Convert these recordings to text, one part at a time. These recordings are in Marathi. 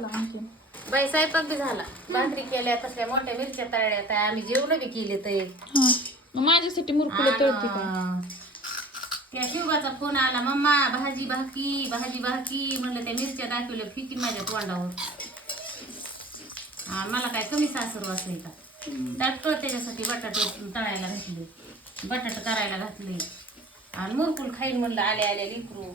झाला आणखी. बाई स्वयंपाक बी झाला. भाकरी केल्या, तसल्या मोठ्या मिरच्या तळल्या, आम्ही जेवण बी केले ते. हा मग माझ्यासाठी मुरकुले तळते का? त्या शिवबाचा फोन आला, मम्मा भाजी भाकी भाजी भाकी. म्हणलं त्या मिरच्या दाखवल्या फिकी माझ्या तोंडावर. मला काय कमी सासरू असं का? टाकतो त्याच्यासाठी बटाटे तळायला घातले, बटाट करायला घातले आणि मुरकुल खाईन म्हणलं. आले आल्या लेकरू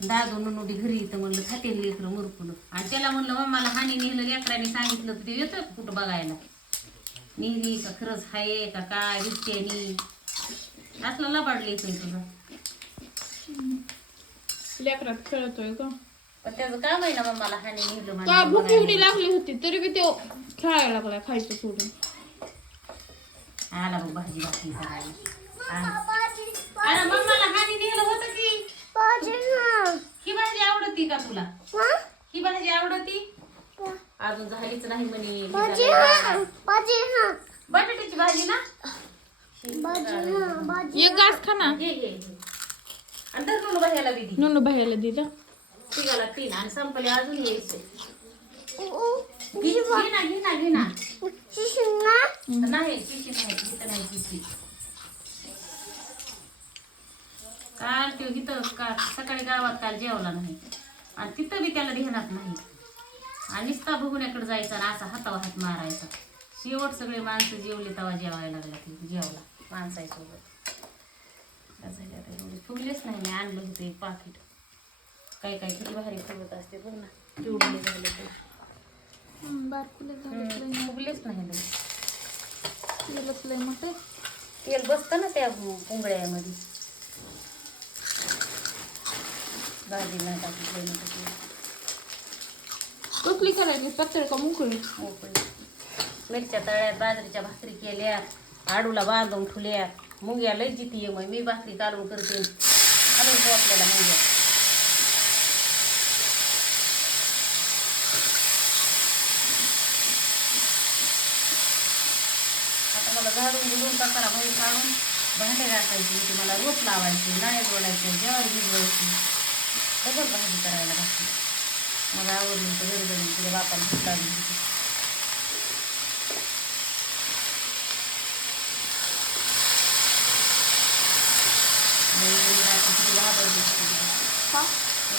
दादू नुनुडी घरी तर म्हणलं खाते लेकरं मुरकुल. आणि त्याला म्हणलं मम्माला हानी नेलं, लेकरांनी सांगितलं तर ते येतं कुठं बघायला. नेली का खरंच हाय का काय विचारणी असलं लबाडले तुझं. लेकरात खेळतोय का? पण त्याचं काम आहे ना मम्माला हानी नेलं का भूक एवढी लागली होती तरी बी तो खेळायला लागला खायचं सोडून. आला बघ भाजी भाकरी करायला. अरे मम्माला हानी नेलं होतं की. ही भाजी आवडती का तुला? ही भाजी आवडती? अजून झालीच नाही म्हणे. बटाट्याची भाजी ना. एक घास खा ना. आणि तर नुनू भाज्याला बी दी. नुनू भाईला दिलं. तिघाला 3 आणि संपले अजून यायचे. घे ना घे ना घे ना. नाही पिशी नाही, तिथं नाही पिशी. काल तो इथं सकाळी गावात काल जेवला नाही आणि तिथं बी त्याला ध्यानात नाही. आणि नुसता बघण्याकडे जायचा आणि असा हातावर हात मारायचा. शेवट सगळे माणसं जेवले तेव्हा जेवायला लागला. ती जेवला माणसासोबत. फुगलेच नाही. मी आणलं होतं एक पाकिट. काही काही किती भारी फुगत असते बघ ना. चिवडले झाले ते फुगलेच नाही. तेल बसतं ना त्या पुंगळ्यामध्ये. भाजी नाही टाकली. कसली करायची पातळ का मोकळी? मोकळी. मिरच्या तळ्यात, बाजरीच्या भाकरी केल्या, आडूला बांधून ठुल्या. मुंग्या लय जिती मग मी भाकरी काढून करते. आणून तो आपल्याला मुंग्या. आता मला झाडून बुडून टाकायला बाहेर काढून भांडे घासायची, मला रोप लावायचे, नळे जोडायचे, ज्वारी भिजवायची, सगळं भाजी करायला घातली. मला आवडली तर गरजणी तुझ्या बापाला भूक लागली होती.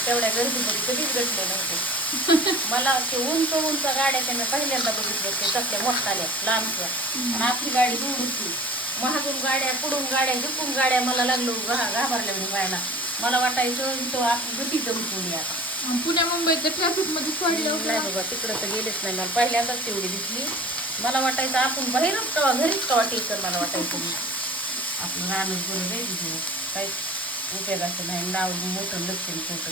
तेवढ्या गर्दीमध्ये कधीच भेटले नव्हते. मला ते उंच उंच गाड्या त्यांना पहिल्यांदा बघितल्या. ते तसल्या मोठ्याल्या लांबच्या. आणि आपली गाडी दूर होती. महागून गाड्या, पुढून गाड्या, झुकून गाड्या. मला लागलो घाबरल्या म्हणजे व्हायला. मला वाटायचं इथं आपली गती जमून आता. पुण्या मुंबईच्या ट्रॅफिक मध्ये सोडलं नाही बाबा, तिकडं तर गेलेच नाही. मला पहिल्यांदाच तेवढी दिसली. मला वाटायचं आपण बाहेरच कवा घरीच कवा टेकर. मला वाटायचं मी आपलं रानच बरं नाही तिथे काही उपयोगाचं नाही. नाव मोठं लक्ष छोटं.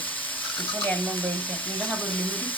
पुण्या मुंबईच्या मी घाबरली होती.